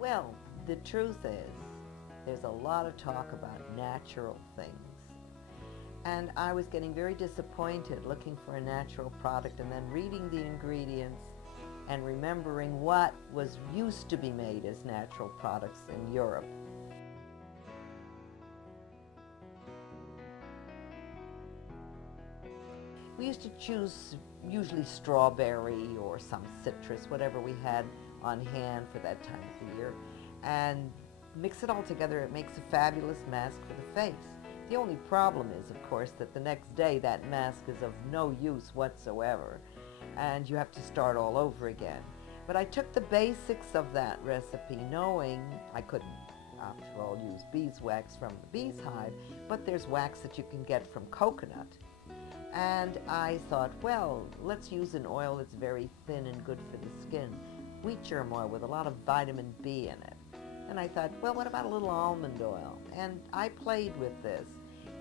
Well, the truth is, there's a lot of talk about natural things. And I was getting very disappointed looking for a natural product and then reading the ingredients and remembering what was used to be made as natural products in Europe. We used to choose usually strawberry or some citrus, whatever we had on hand for that time of the year, and mix it all together. It makes a fabulous mask for the face. The only problem is, of course, that the next day that mask is of no use whatsoever, and you have to start all over again. But I took the basics of that recipe, knowing I couldn't, after all, use beeswax from the bee's hive, but there's wax that you can get from coconut. And I thought, well, let's use an oil that's very thin and good for the skin. Wheat germ oil with a lot of vitamin B in it. And I thought, well, what about a little almond oil? And I played with this.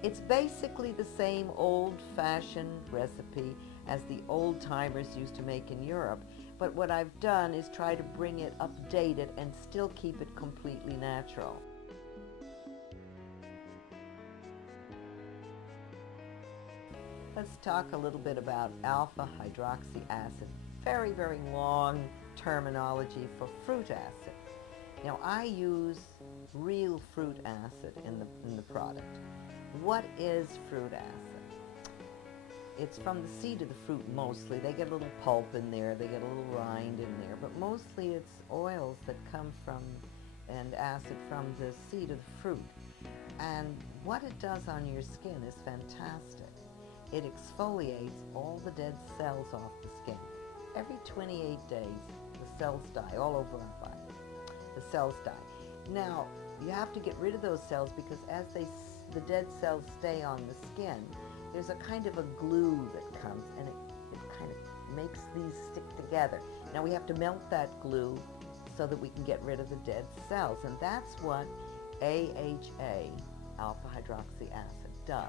It's basically the same old-fashioned recipe as the old-timers used to make in Europe. But what I've done is try to bring it, update it, and still keep it completely natural. Let's talk a little bit about alpha hydroxy acid. Very, very long terminology for fruit acid. Now, I use real fruit acid in the product. What is fruit acid? It's from the seed of the fruit mostly. They get a little pulp in there, they get a little rind in there, but mostly it's oils that come from, and acid from the seed of the fruit. And what it does on your skin is fantastic. It exfoliates all the dead cells off the skin. Every 28 days, the cells die all over our body. The cells die. Now, you have to get rid of those cells because as the dead cells stay on the skin, there's a kind of a glue that comes and it kind of makes these stick together. Now we have to melt that glue so that we can get rid of the dead cells, and that's what AHA, alpha hydroxy acid, does.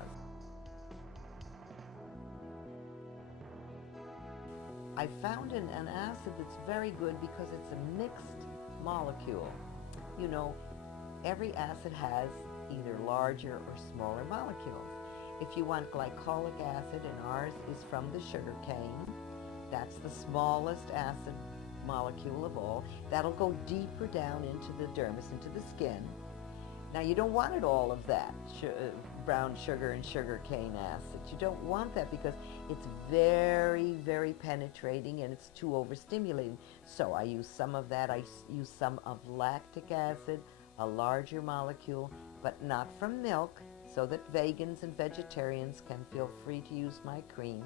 I found an acid that's very good because it's a mixed molecule. You know, every acid has either larger or smaller molecules. If you want glycolic acid, and ours is from the sugar cane, that's the smallest acid molecule of all. That'll go deeper down into the dermis, into the skin. Now, you don't want it all of that, brown sugar and sugar cane acid. You don't want that because it's very, very penetrating and it's too overstimulating. So I use some of that. I use some of lactic acid, a larger molecule, but not from milk, so that vegans and vegetarians can feel free to use my cream.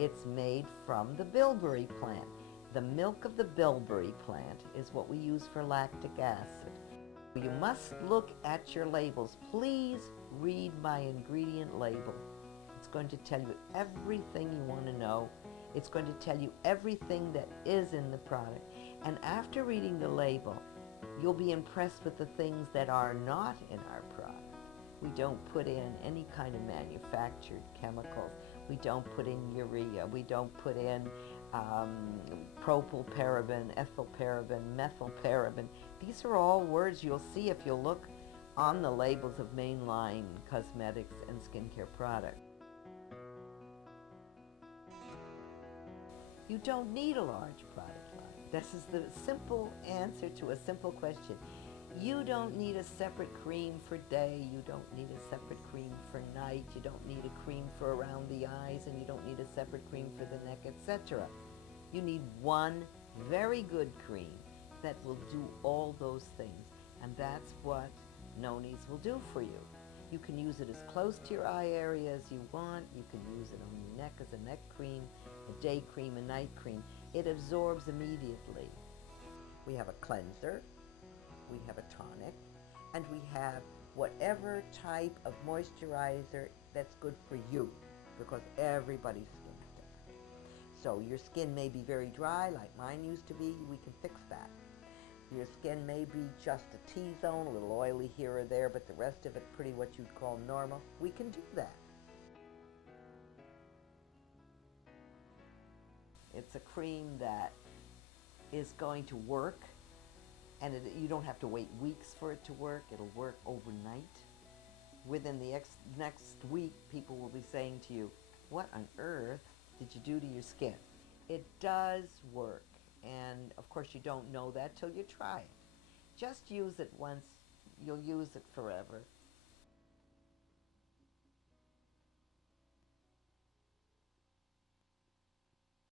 It's made from the bilberry plant. The milk of the bilberry plant is what we use for lactic acid. You must look at your labels. Please read my ingredient label. It's going to tell you everything you want to know. It's going to tell you everything that is in the product. And after reading the label, you'll be impressed with the things that are not in our product. We don't put in any kind of manufactured chemicals. We don't put in urea. We don't put in propylparaben, ethylparaben, methylparaben. These are all words you'll see if you'll look on the labels of mainline cosmetics and skincare products. You don't need a large product line. This is the simple answer to a simple question. You don't need a separate cream for day. You don't need a separate cream for night. You don't need a cream for around the eyes, and you don't need a separate cream for the neck, etc. You need one very good cream that will do all those things, and that's what Nonie's will do for you. You can use it as close to your eye area as you want. You can use it on your neck as a neck cream, a day cream, a night cream. It absorbs immediately. We have a cleanser, we have a tonic, and we have whatever type of moisturizer that's good for you, because everybody's skin is different. So your skin may be very dry, like mine used to be. We can fix that. Your skin may be just a T-zone, a little oily here or there, but the rest of it pretty what you'd call normal. We can do that. It's a cream that is going to work And you don't have to wait weeks for it to work. It'll work overnight. Within the next week, people will be saying to you, what on earth did you do to your skin? It does work. And of course, you don't know that till you try it. Just use it once, you'll use it forever.